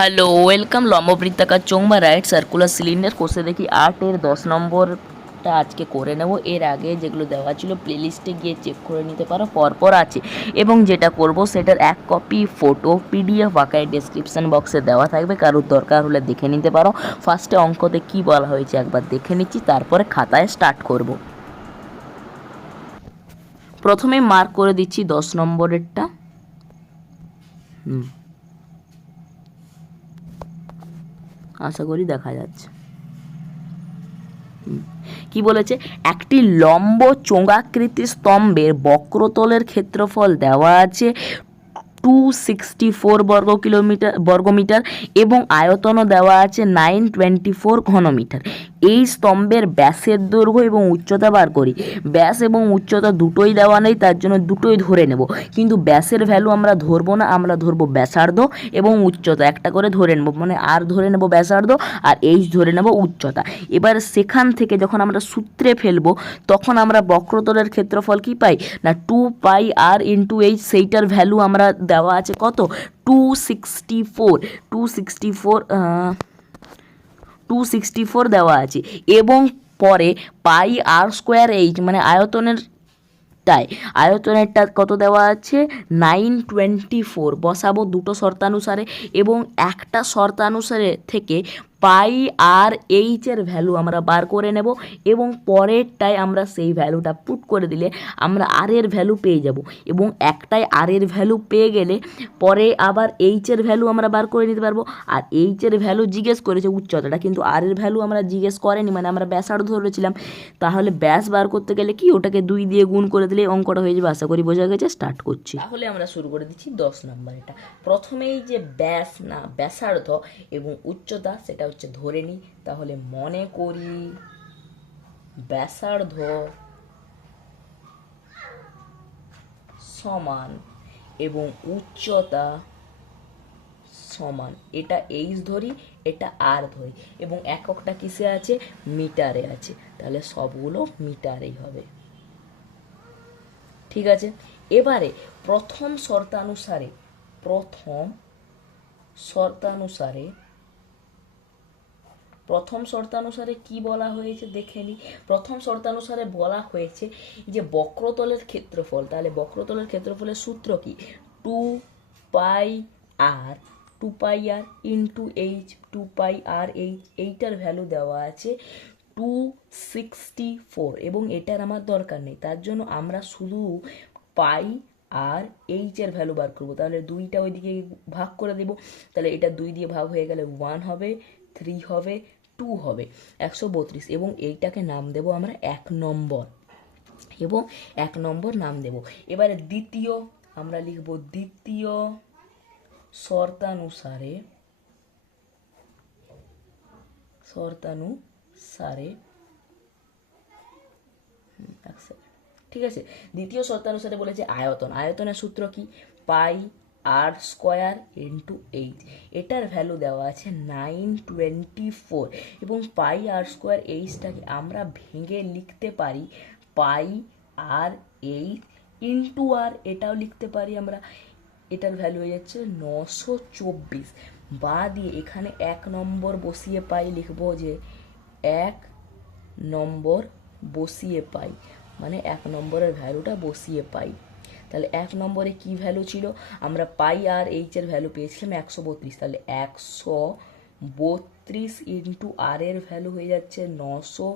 Hello welcome লম্ববৃত্তাকার চোংমা right circular cylinder কোর্সে দেখি আটের দশ নম্বরটা আজকে করে নেব এর আগে যেগুলো দেওয়া ছিল প্লেলিস্টে গিয়ে চেক করে নিতে পারো পরপর আছে এবং যেটা করব সেটার এক কপি ফটো পিডিএফ আকারে ডেসক্রিপশন বক্সে দেওয়া থাকবে কারোর দরকার হলে দেখে নিতে পারো ফার্স্টে অঙ্কতে কি বলা হয়েছে একবার দেখে নিচ্ছি তারপরে খাতায় স্টার্ট করব প্রথমে মার্ক করে দিচ্ছি দশ নম্বরেরটা হুম আশা করি দেখা যাচ্ছে। কি বলেছে? একটি লম্ব চোঙাকৃতি স্তম্ভের বক্রতলের ক্ষেত্রফল দেওয়া আছে টু সিক্সটি ফোর বর্গ কিলোমিটার বর্গমিটার এবং আয়তনও দেওয়া আছে নাইন টোয়েন্টি ফোর ঘনমিটার। এই স্তম্ভের ব্যাসের দৈর্ঘ্য এবং উচ্চতা বার করি। ব্যাস এবং উচ্চতা দুটোই দেওয়া নেই, তার জন্য দুটোই ধরে নেব। কিন্তু ব্যাসের ভ্যালু আমরা ধরবো না, আমরা ধরবো ব্যাসার্ধ এবং উচ্চতা। একটা করে ধরে নেব মানে আর ধরে নেব ব্যাসার্ধ আর এইচ ধরে নেব উচ্চতা। এবার সেখান থেকে যখন আমরা সূত্রে ফেলব, তখন আমরা বক্রতলের ক্ষেত্রফল কি পাই? না two pi r into h সেইটার ভ্যালু আমরা দেওয়া আছে কত? Two sixty four two sixty four two sixty four দেওয়া আছে। এবং পরে পাই আর স্কোয়ার এইচ মানে আয়তনের তাই আয়তনেরটা কত দেওয়া আছে? নাইন টোয়েন্টি ফোর বসাবো দুটো শর্তানুসারে এবং একটা শর্তানুসারে থেকে পাই আর এইচের ভ্যালু আমরা বার করে নেব এবং পরেরটায় আমরা সেই ভ্যালুটা পুট করে দিলে আমরা আর এর ভ্যালু পেয়ে যাব এবং একটাই আর এর ভ্যালু পেয়ে গেলে পরে আবার এইচের ভ্যালু আমরা বার করে নিতে পারব। আর এইচের ভ্যালু জিজ্ঞেস করেছে উচ্চতাটা, কিন্তু আর এর ভ্যালু আমরা জিজ্ঞেস করেনি মানে আমরা ব্যাসার্ধ ধরেছিলাম। তাহলে ব্যাস বার করতে গেলে কি? ওটাকে দুই দিয়ে গুণ করে দিলে অঙ্কটা হয়ে যাবে। আশা করি বোঝা গেছে স্টার্ট করছি। তাহলে আমরা শুরু করে দিচ্ছি দশ নম্বর এটা। প্রথমেই যে ব্যাস না, ব্যাসার্ধ এবং উচ্চতা, সেটা হচ্ছে ধরে নিই তাহলে মনে করি ব্যাসার্ধ সমান এবং উচ্চতা সমান। এটা এইচ ধরি, এটা আর ধরি এবং এককটা কিসে আছে? মিটারে আছে। তাহলে সবগুলো মিটারেই হবে। ঠিক আছে? এবারে প্রথম শর্তানুসারে প্রথম শর্তানুসারে প্রথম শর্তানুসারে কি বলা হয়েছে দেখে নিই প্রথম শর্তানুসারে বলা হয়েছে যে বক্রতলের ক্ষেত্রফল, তাহলে বক্রতলের ক্ষেত্রফলের সূত্র কি? Two pi r, two pi r into h two pi r h এইটার ভ্যালু দেওয়া আছে টু সিক্সটি ফোর এবং এটার আমার দরকার নেই। তার জন্য আমরা শুধু পাই আর এইচের ভ্যালু বার করব। তাহলে দুইটা ওইদিকে ভাগ করে দেব। তাহলে এটা দুই দিয়ে ভাগ হয়ে গেলে ওয়ান হবে থ্রি হবে টু হবে, একশো বত্রিশ। এবং এইটাকে নাম দেব আমরা এক নম্বর। এবং এক নম্বর নাম দেব। এবারে দ্বিতীয়, আমরা লিখব দ্বিতীয় শর্তানুসারে শর্তানুসারে। ঠিক আছে? দ্বিতীয় শর্তানুসারে বলেছে আয়তন। আয়তনের সূত্র কি? Pi r square into eight এটার ভ্যালু দেওয়া আছে নাইন টোয়েন্টি ফোর এবং পাই আর স্কোয়ার এইচটাকে আমরা ভেঙে লিখতে পারি পাই আর এইট ইন্টু আর এটাও লিখতে পারি আমরা। এটার ভ্যালু হয়ে যাচ্ছে নশো চব্বিশ। বা দিয়ে এখানে এক নম্বর বসিয়ে পাই লিখব যে এক নম্বর বসিয়ে পাই মানে এক নম্বরের ভ্যালুটা বসিয়ে পাই তাহলে এক নম্বরে কি ভ্যালু ছিল? আমরা পাই আর এইচের ভ্যালু পেয়েছিলাম একশো বত্রিশ। তাহলে একশো বত্রিশ ইন্টু আর এর ভ্যালু হয়ে যাচ্ছে নশো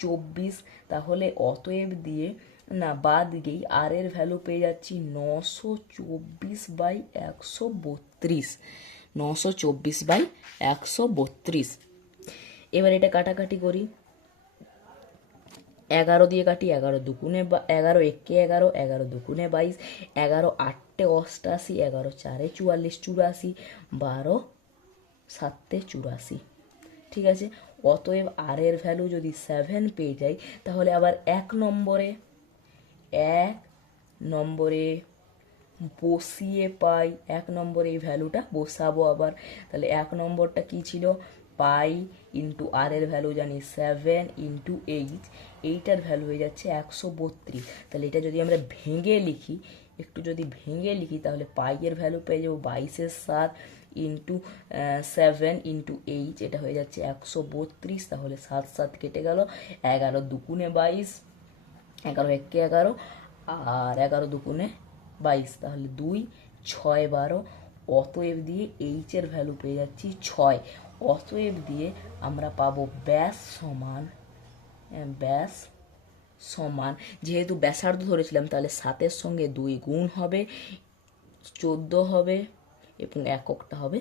চব্বিশ। তাহলে অতএব দিয়ে, না, বাদ গিয়েই আর এর ভ্যালু পেয়ে যাচ্ছি নশো চব্বিশ বাই একশো বত্রিশ। নশো চব্বিশ বাই একশো বত্রিশ। এবার এটা কাটাকাটি করি। এগারো দিয়ে কাটি, এগারো বা- এগারো একে এগারো এগারো দুগুণে বাইশ, এগারো আটটে অষ্টাশি, এগারো চারে চুয়াল্লিশ চুরাশি, বারো সাতে চুরাশি। ঠিক আছে? অতএব আর এর ভ্যালু যদি সেভেন পেয়ে যাই, তাহলে আবার এক নম্বরে এক নম্বরে বসিয়ে পাই, এক নম্বরে এই ভ্যালুটা বসাবো আবার। তাহলে এক নম্বরটা কি ছিল? পাই ইন্টু আর এর ভ্যালু জানি সেভেন ইন্টু এইট এইটার ভ্যালু হয়ে যাচ্ছে একশো বত্রিশ। তাহলে এটা যদি আমরা ভেঙে লিখি, একটু যদি ভেঙে লিখি, তাহলে পাই এর ভ্যালু পেয়ে যাব বাইশের সাত ইন্টু সেভেন ইন্টু এইচ এটা হয়ে যাচ্ছে একশো বত্রিশ। তাহলে সাত সাত কেটে গেল এগারো দুগুণে বাইশ, এগারো একে এগারো, আর এগারো দুগুণে বাইশ। তাহলে দুই, ছয় বারো, অতএব দিয়ে এইচের ভ্যালু পেয়ে যাচ্ছি ছয়। অতএব দিয়ে আমরা পাবো ব্যাস সমান ব্যাস সমান। যেহেতু ব্যাসার্ধ ধরেছিলাম, তাহলে সাতের সঙ্গে দুই গুণ হবে, চোদ্দ হবে এবং এককটা হবে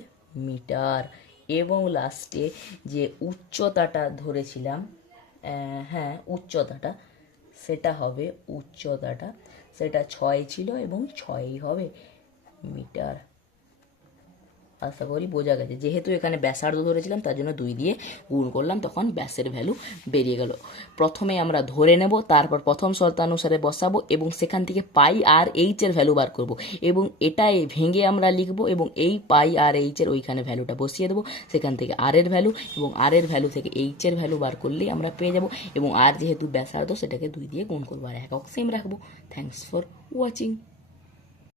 মিটার। এবং লাস্টে যে উচ্চতাটা ধরেছিলাম হ্যাঁ উচ্চতাটা, সেটা হবে উচ্চতাটা। সেটা ছয় ছিল এবং ছয়ই হবে মিটার। আশা করি বোঝা গেছে। যেহেতু এখানে ব্যাসার্ধ ধরেছিলাম, তার জন্য দুই দিয়ে গুণ করলাম, তখন ব্যাসের ভ্যালু বেরিয়ে গেল। প্রথমে আমরা ধরে নেব, তারপর প্রথম শর্তানুসারে বসাবো এবং সেখান থেকে পাই আর এইচ এর ভ্যালু বার করব এবং এটাই ভেঙে আমরা লিখব এবং এই পাই আর এইচ এর ওইখানে ভ্যালুটা বসিয়ে দেবো, সেখান থেকে আর এর ভ্যালু এবং আর এর ভ্যালু থেকে এইচ এর ভ্যালু বার করলেই আমরা পেয়ে যাব এবং আর যেহেতু ব্যাসার্ধ, সেটাকে দুই দিয়ে গুণ করব। আর একক সেম রাখব। Thanks for watching